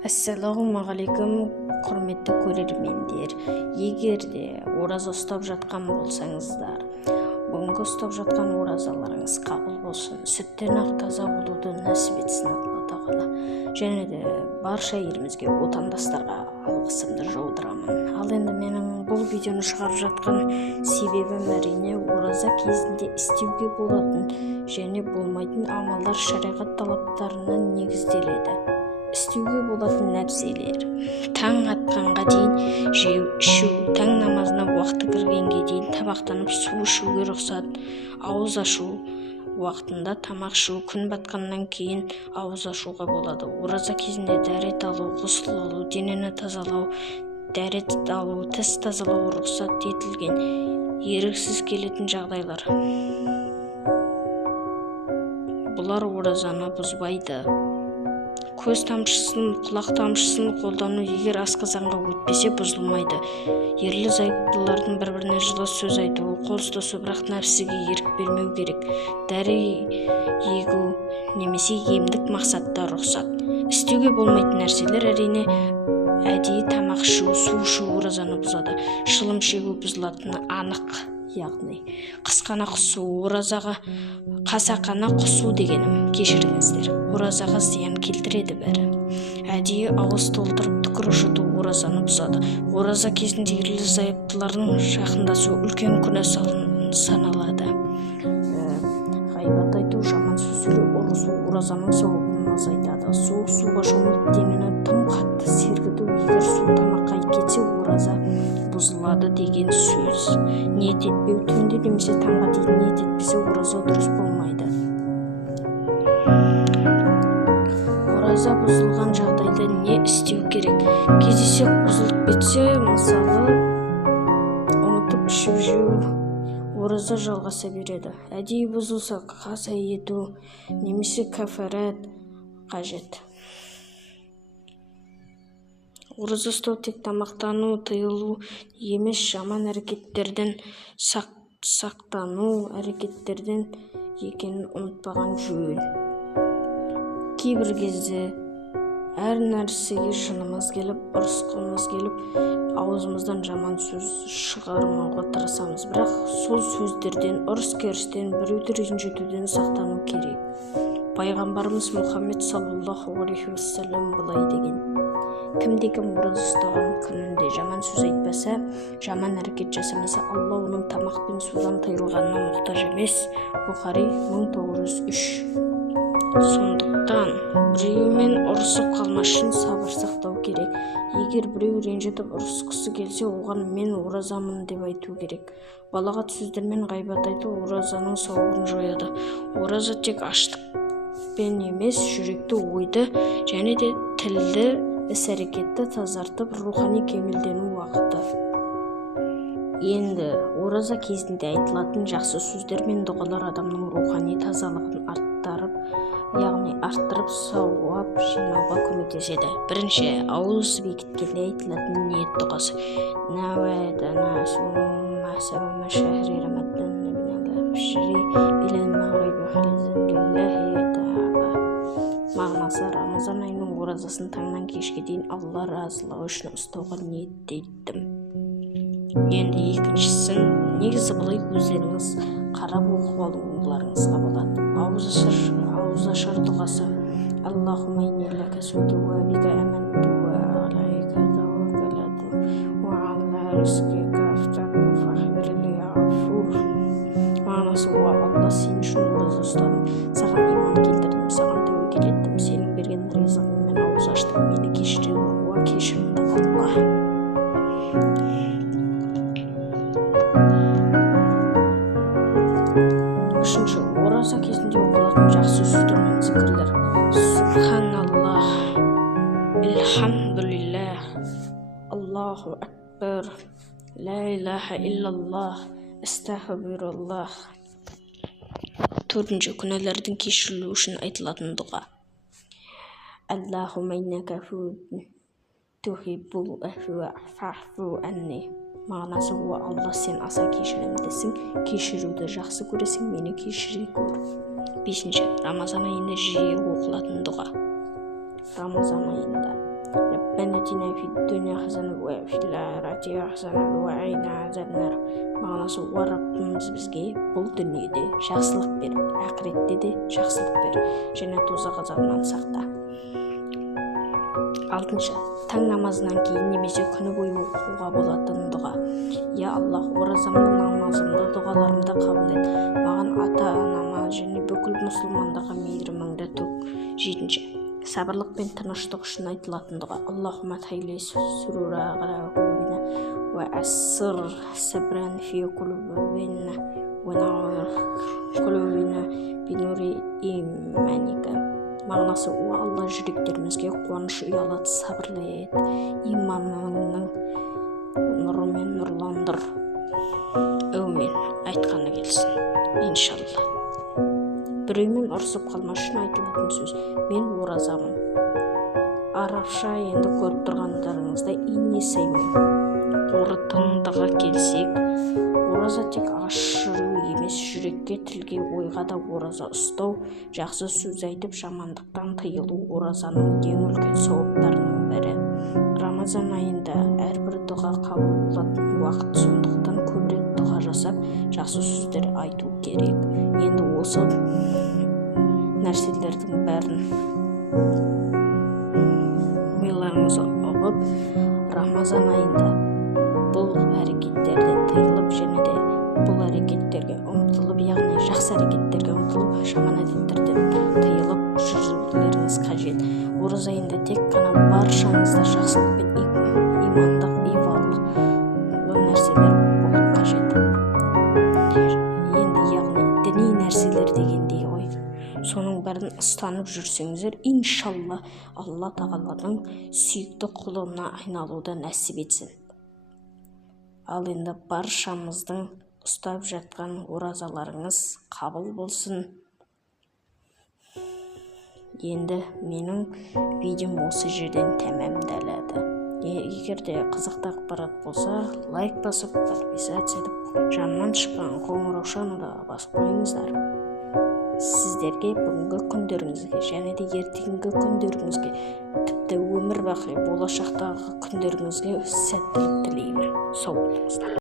Ассалаумағалейкум, құрметті көрермендер. Егер де ораза ұстап жатқан болсаңыздар, бүгінгі ұстап жатқан оразаларыңыз қабыл болсын, сүттен ақ таза болуды нәсіп етсін Алла тағала. Және де барша елімізге, отандастарға алғысымды жаудырамын. Ал енді менің бұл видеоны шығарып жатқан себебім әрине ораза кезінде істеуге болатын және болмайтын амалдар шариғат талаптарына негізделеді. Істеуге болатын нәрселер: таң атқанға дейін жеу ішу, таң намазына уақыты кіргенге дейін тамақтанып су ішуге рұқсат, ауыз ашу уақытында тамақ ішу, күн батқаннан кейін ауыз ашуға болады. Ораза кезінде дәрет алу, ғұсыл алу, денені тазалау, дәрет алу, тіс тазалау рұқсат етілген. Еріксіз келетін жағдайлар, бұлар оразаны бұзбайды. Көз тамшысын, құлақ тамшысын қолдану егер асқазанға өтпесе бұзылмайды. Ерлі зайыптылардың бір-біріне жылы сөз айтуы, қол ұстасу, бірақ нәпсіге ерік бермеу керек. Дәрі егу немесе емдік мақсатта рұқсат. Істеуге болмайтын нәрселер әрине әдейі тамақ ішу, су ішу оразаны бұзады. Шылым шегу бұзылатыны анық. Яғни қысқана құсу, оразаға қасақана құсу дегенім, кешіріңіздер, оразаға зиян келтіреді бәрі. Әдейі ауыз толтырып түкір жұту оразаны бұзады. Ораза кезінде ерлі зайыптылардың жақындасу үлкен күнә саналады. Ғайбат айту, жаман сөз сөйлеу, ұрысу оразаның сауабын азайтады. Суық суға шомылып денені тым қатты сергіту, егер су тамаққа кетсе ораза бұзылады деген сөз. Ниет етпеу, түнде немесе таңға дейін ниет етпесе ораза дұрыс болмайды. Ораза бұзылған жағдайда не істеу керек? Кездейсоқ бұзылып кетсе, мысалы ұмытып ішіп жеу, ораза жалғаса береді. Әдейі бұзылса қаза ету немесе кафарат қажет. Ораза ұстау тек тамақтану, тыйылу емес, жаман әрекеттерден сақтану әрекеттерден екенін ұмытпаған жөн. Кейбір кезде әр нәрсеге жынымыз келіп, ұрысқымыз келіп, аузымыздан жаман сөз шығармауға тырысамыз, бірақ сол сөздерден, ұрыс-керістен, біреуді ренжітуден сақтану керек. Пайғамбарымыз Мұхаммед саллаллаху алейхи уассалам былай деген: кімде-кім ораза ұстаған күнінде жаман сөз айтпаса, жаман әрекет жасамаса, Алла оның тамақ пен судан тыйылғанына мұқтаж емес. Бұхари 1903. Сондықтан біреумен ұрысып қалмас үшін сабыр сақтау керек. Егер біреу ренжітіп ұрысқысы келсе, оған мен оразамын деп айту керек. Балағат сөздермен ғайбат айту оразаның сауабын жояды. Ораза тек аштықпен емес, жүректі, ойды және де тілді іс-әрекетті тазартып, рухани кемелдену уақыты. Енді ораза кезінде айтылатын жақсы сөздер мен дұғалар адамның рухани тазалығын арттырып сауап жинауға көмектеседі. Бірінші, ауыз бекіткенде айтылатын ниет дұғасы: Науәдана сумма саума шахри рамадан набинала шри илал мағриби хализан лиллахи таала. Мағынасы: Рамазан айының оразасын таңнан кешке дейін Алла разылығы үшін ұстауға ниеттейдім. Енді екіншісін, негізі былай өздеріңіз қарап оқып алуларыңызға болады. Ауыз ашар дұғасы: Аллахумма инни лака сумту ва бика аманту ва алайка таваккалту ва ала ризқика афтарту фахбирли ғафур. Мағынасы: Алла, сен үшін ораза ұстадым, саған иман келтірдім, саған тәуекел еттім, сенің берген ризығыңмен ауыз аштым, мені кешіре гөр, кешірімді Алла. Үшінші, ораза кезінде оқылатын жақсы сөздер мен зікірлер: Субханаллах, Элхамдулиллах, Аллаху акбар, Ла илаха иллаллах, Астағфируллах. Төртінші, күнәлердің кешірілуі үшін айтылатын дұға: Аллахумма иннака афуун тухиббул афва фаъфу анни. Мағынасы: Алла, сен аса кешірімдісің, кешіруді жақсы көресің, мені кешіре көр. Бесінші, Рамазан айында жиі оқылатын дұға: Рамазан айында ربنا اتنا في الدنيا حسنة وفي الآخرة حسنة وقنا عذاب النار. Мағынасы Раббымыз бізге бұл дүниеде жақсылық бер, ақыретте де жақсылық бер, және тозақ азабынан сақта. 6. Таң намазынан кейін немесе күні бойы оқуға болатын дұға. Я Аллах, оразамды, намазымды, дұғаларымды қабыл ет. Маған, ата-анама және бүкіл мұсылмандарға мейіріміңді төк. 7. Сабырлық пен тыныштық үшін айтылатын дұға. Аллахумма тайли сурура ғала құлубина ва ассыр сабран фи құлубина ва наур құлубина бинури иманика. Мағынасы: о Алла, жүректерімізге қуаныш ұялат, сабырлы ет, иманыңның нұрымен нұрландыр. Әумин. Айтқаны келсін, иншалла. Біреумен ұрсып қалмас үшін айтылатын сөз: мен оразамын. Арабша енді көріп тұрғандарыңызда иннесаймын. Қорытындыға келсек, ораза тек ашыру емес, жүрекке, тілге, ойға да ораза ұстау, жақсы сөз айтып, жамандықтан тыйылу оразаның ең үлкен сауаптарының бірі. Рамазан айында әрбір дұға қабыл болатын уақыт, сондықтан көбірек дұға жасап, жақсы сөздер айту керек. Енді осы нәрселердің бәрін ойларыңызға ұғып, Рамазан айында бұл әрекеттерден тыйылып, және де бұл әрекеттерге ұмтылып, яғни жақсы әрекеттерге ұмтылып, жаман әдеттерден тыйылып жүрулеріңіз қажет. Ораза айында тек қана баршаңызда жақсылық пен имандық, ивалық нәрселер болу қажет. Енді яғни діни нәрселер дегендей ғой. Соның бәрін ұстанып жүрсеңіздер, иншалла Алла тағаланың сүйікті құлына айналуды нәсіп етсін. Ал енді баршамыздың ұстап жатқан оразаларыңыз қабыл болсын. Енді менің видеом осы жерден тәмамдалады. Егер де қызықты ақпарат болса, лайк басып, подписаться етіп, жанынан шыққан қоңыраушаны да басып қойыңыздар. Сіздерге бүгінгі күндеріңізге және де ертеңгі күндеріңізге, тіпті өмір бақи болашақтағы күндеріңізге сәттілік тілеймін. Сау болыңыздар.